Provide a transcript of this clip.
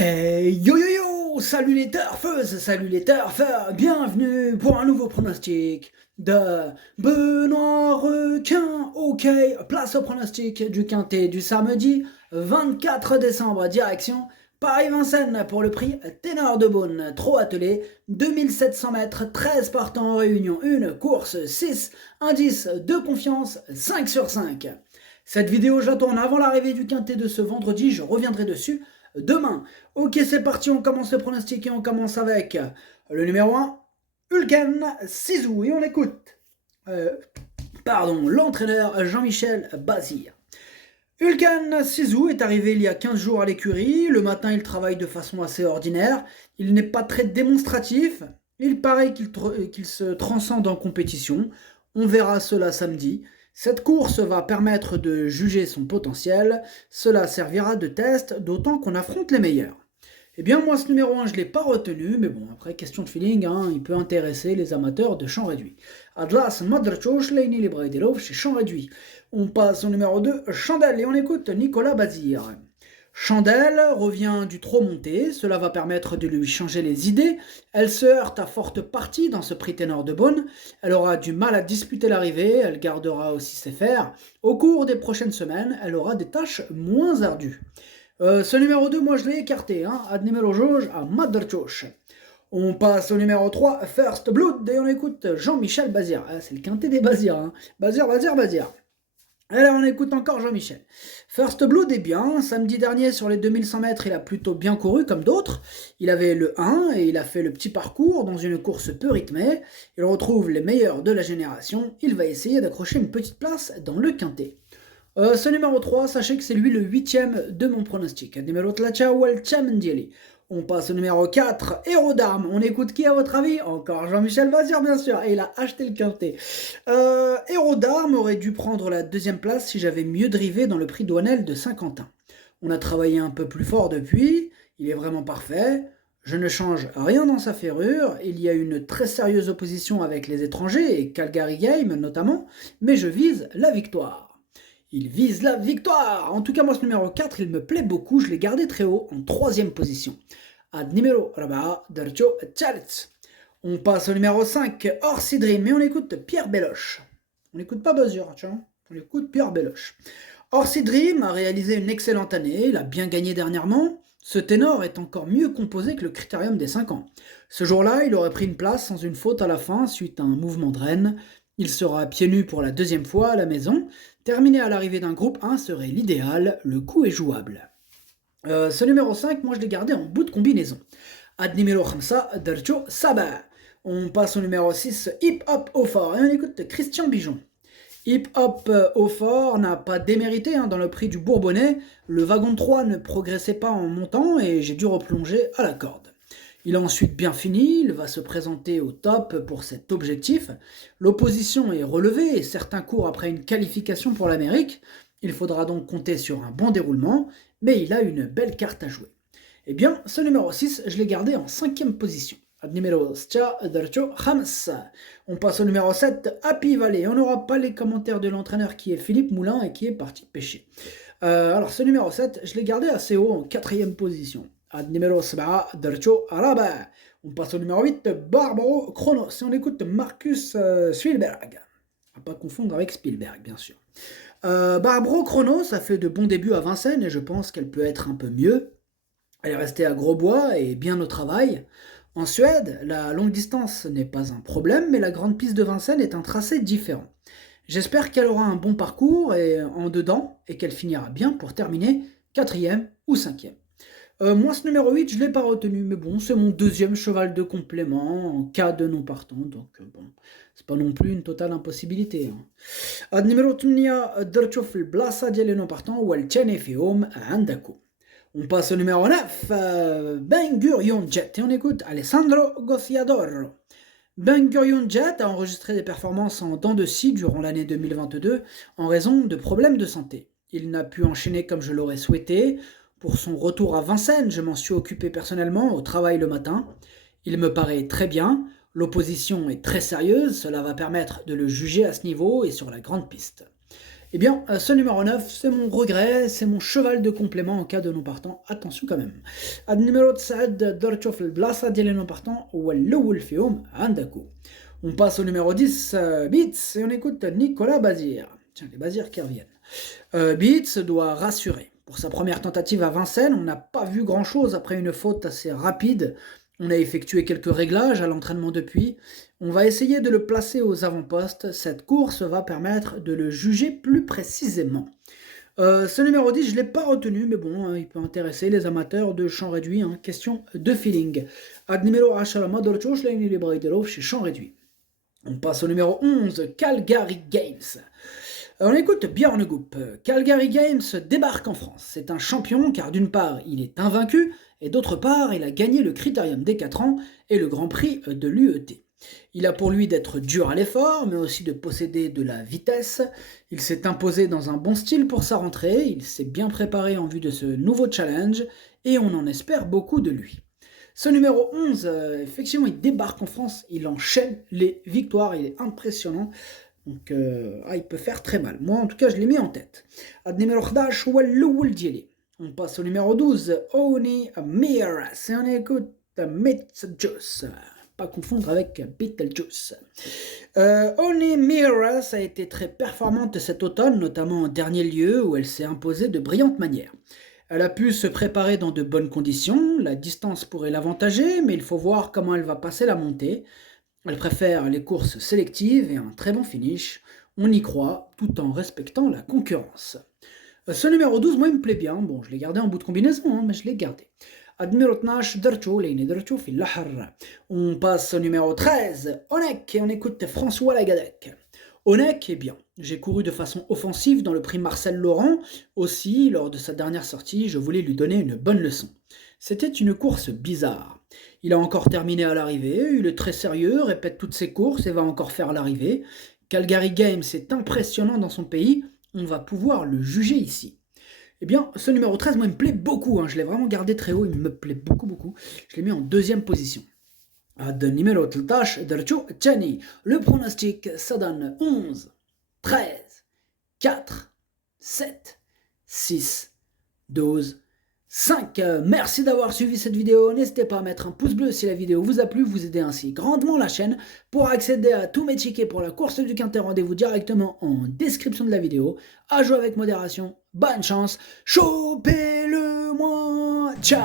Yo yo yo, salut les turfeuses, salut les turfeurs, bienvenue pour un nouveau pronostic de Benoît Requin. Ok, place au pronostic du quintet du samedi 24 décembre, direction Paris-Vincennes pour le prix Ténor de Beaune, trop attelé, 2700 mètres, 13 partants en réunion, une course 6, indice de confiance 5 sur 5. Cette vidéo, je la tourne avant l'arrivée du quintet de ce vendredi, je reviendrai dessus demain. Ok, c'est parti, on commence le pronostic et on commence avec le numéro 1, Ulken Sizou. Et on écoute l'entraîneur Jean-Michel Bazir. Ulken Sizou est arrivé il y a 15 jours à l'écurie. Le matin, il travaille de façon assez ordinaire. Il n'est pas très démonstratif. Il paraît qu'il se transcende en compétition. On verra cela samedi. Cette course va permettre de juger son potentiel. Cela servira de test, d'autant qu'on affronte les meilleurs. Eh bien, moi, ce numéro 1, je ne l'ai pas retenu, mais bon, après, question de feeling, il peut intéresser les amateurs de champ réduit. Adlas Madrchoch, Leini Libraidelov chez champ réduit. On passe au numéro 2, Chandelle, et on écoute Nicolas Bazir. Chandelle revient du trop monté, cela va permettre de lui changer les idées. Elle se heurte à forte partie dans ce prix Ténor de Beaune. Elle aura du mal à disputer l'arrivée, elle gardera aussi ses fers. Au cours des prochaines semaines, elle aura des tâches moins ardues. Ce numéro 2, moi je l'ai écarté, ad numéro jauge à Madrchoch. On passe au numéro 3, First Blood, et on écoute Jean-Michel Bazir. Ah, c'est le quintet des Bazir, Bazir. Alors on écoute encore Jean-Michel. First Blood est bien, samedi dernier sur les 2100 mètres il a plutôt bien couru comme d'autres. Il avait le 1 et il a fait le petit parcours dans une course peu rythmée. Il retrouve les meilleurs de la génération, il va essayer d'accrocher une petite place dans le quintet. Ce numéro 3, sachez que c'est lui le 8ème de mon pronostic. Numéro Tlacha Welchamendili. On passe au numéro 4, Héros d'armes. On écoute qui à votre avis? Encore Jean-Michel Bazir bien sûr, et il a acheté le quintet. Héros d'armes aurait dû prendre la deuxième place si j'avais mieux drivé dans le prix Douanel de Saint-Quentin. On a travaillé un peu plus fort depuis, il est vraiment parfait. Je ne change rien dans sa ferrure, il y a une très sérieuse opposition avec les étrangers, et Calgary Game notamment, mais je vise la victoire. Il vise la victoire. En tout cas, moi, ce numéro 4, il me plaît beaucoup. Je l'ai gardé très haut, en 3ème position. Ad numéro 4, Dercho Chalet. On passe au numéro 5, Orsi Dream. Et on écoute Pierre Belloche. On n'écoute pas Bazir, tiens. On écoute Pierre Belloche. Orsi Dream a réalisé une excellente année. Il a bien gagné dernièrement. Ce ténor est encore mieux composé que le critérium des 5 ans. Ce jour-là, il aurait pris une place sans une faute à la fin suite à un mouvement de renne. Il sera pieds nus pour la 2e fois à la maison. Terminer à l'arrivée d'un groupe 1 serait l'idéal, le coup est jouable. Ce numéro 5, moi je l'ai gardé en bout de combinaison. Ad numéro 5, Dercho Sabah. On passe au numéro 6, Hip Hop au fort, et on écoute Christian Bijon. Hip Hop au fort n'a pas démérité dans le prix du Bourbonnais. Le wagon 3 ne progressait pas en montant et j'ai dû replonger à la corde. Il a ensuite bien fini, il va se présenter au top pour cet objectif. L'opposition est relevée et certains courent après une qualification pour l'Amérique. Il faudra donc compter sur un bon déroulement, mais il a une belle carte à jouer. Eh bien, ce numéro 6, je l'ai gardé en 5ème position. Numéro 7, on passe au numéro 7, Happy Valley. On n'aura pas les commentaires de l'entraîneur qui est Philippe Moulin et qui est parti pêcher. Alors ce numéro 7, je l'ai gardé assez haut en 4ème position. Numéro 7, Dercho Araba. On passe au numéro 8, Barbaro Chronos. Et on écoute Marcus Spielberg. À pas confondre avec Spielberg, bien sûr. Barbaro Chronos a fait de bons débuts à Vincennes et je pense qu'elle peut être un peu mieux. Elle est restée à Grosbois et bien au travail. En Suède, la longue distance n'est pas un problème, mais la grande piste de Vincennes est un tracé différent. J'espère qu'elle aura un bon parcours et en dedans et qu'elle finira bien pour terminer 4ème ou 5ème. Moi, ce numéro 8, je ne l'ai pas retenu, mais bon, c'est mon 2e cheval de complément en cas de non partant, donc bon, c'est pas non plus une totale impossibilité. Ad numéro 8, Dercho في البلاصة ديال les non partants والثاني فيهم عندكم. On passe au numéro 9, Ben Gurion Jet, et on écoute Alessandro Gociadoro. Ben Gurion Jet a enregistré des performances en dents de scie durant l'année 2022 en raison de problèmes de santé. Il n'a pu enchaîner comme je l'aurais souhaité. Pour son retour à Vincennes, je m'en suis occupé personnellement au travail le matin. Il me paraît très bien, l'opposition est très sérieuse, cela va permettre de le juger à ce niveau et sur la grande piste. Eh bien, ce numéro 9, c'est mon regret, c'est mon cheval de complément en cas de non partant. Attention quand même. Numéro 9 درتو في البلاصة ديال les non partants والأول فيهم عندكو. On passe au numéro 10, Beats, et on écoute Nicolas Bazir. Tiens, les Bazirs qui reviennent. Beats doit rassurer. Pour sa première tentative à Vincennes, on n'a pas vu grand-chose après une faute assez rapide. On a effectué quelques réglages à l'entraînement depuis. On va essayer de le placer aux avant-postes. Cette course va permettre de le juger plus précisément. Ce numéro 10, je ne l'ai pas retenu, mais bon, hein, il peut intéresser les amateurs de champ réduit. Hein, question de feeling. Ad numéro 10, ما درتوش لأني اللي بغا يديروه chez champ réduit. On passe au numéro 11, Calgary Games. On écoute Björn Goop. Calgary Games débarque en France. C'est un champion car d'une part, il est invaincu et d'autre part, il a gagné le Critérium des 4 ans et le Grand Prix de l'UET. Il a pour lui d'être dur à l'effort, mais aussi de posséder de la vitesse. Il s'est imposé dans un bon style pour sa rentrée, il s'est bien préparé en vue de ce nouveau challenge et on en espère beaucoup de lui. Ce numéro 11, effectivement, il débarque en France, il enchaîne les victoires, il est impressionnant. Donc, il peut faire très mal. Moi, en tout cas, je l'ai mis en tête. Ad numéro 11, هو الأول ديالي. On passe au numéro 12, Oni Miras. Et on écoute Beetlejuice. Pas confondre avec Beetlejuice. Oni Miras a été très performante cet automne, notamment en dernier lieu où elle s'est imposée de brillante manière. Elle a pu se préparer dans de bonnes conditions, la distance pourrait l'avantager, mais il faut voir comment elle va passer la montée. Elle préfère les courses sélectives et un très bon finish. On y croit, tout en respectant la concurrence. Ce numéro 12, moi, il me plaît bien. Bon, je l'ai gardé en bout de combinaison, hein, mais je l'ai gardé. Numéro 12, درتو لأني درتو في البحر. On passe au numéro 13, Onek, et on écoute François Lagadec. Onek est bien. J'ai couru de façon offensive dans le prix Marcel Laurent. Aussi, lors de sa dernière sortie, je voulais lui donner une bonne leçon. C'était une course bizarre. Il a encore terminé à l'arrivée, il est très sérieux, répète toutes ses courses et va encore faire l'arrivée. Calgary Games est impressionnant dans son pays, on va pouvoir le juger ici. Eh bien, ce numéro 13, moi, il me plaît beaucoup, hein. Je l'ai vraiment gardé très haut, il me plaît beaucoup, beaucoup. Je l'ai mis en deuxième position. De numéro 13, درتو الثاني. Le pronostic, ça donne 11, 13, 4, 7, 6, 12, 5. Merci d'avoir suivi cette vidéo. N'hésitez pas à mettre un pouce bleu si la vidéo vous a plu. Vous aidez ainsi grandement la chaîne. Pour accéder à tous mes tickets pour la course du Quintet, rendez-vous directement en description de la vidéo. À jouer avec modération. Bonne chance. Chopez-le moi. Ciao.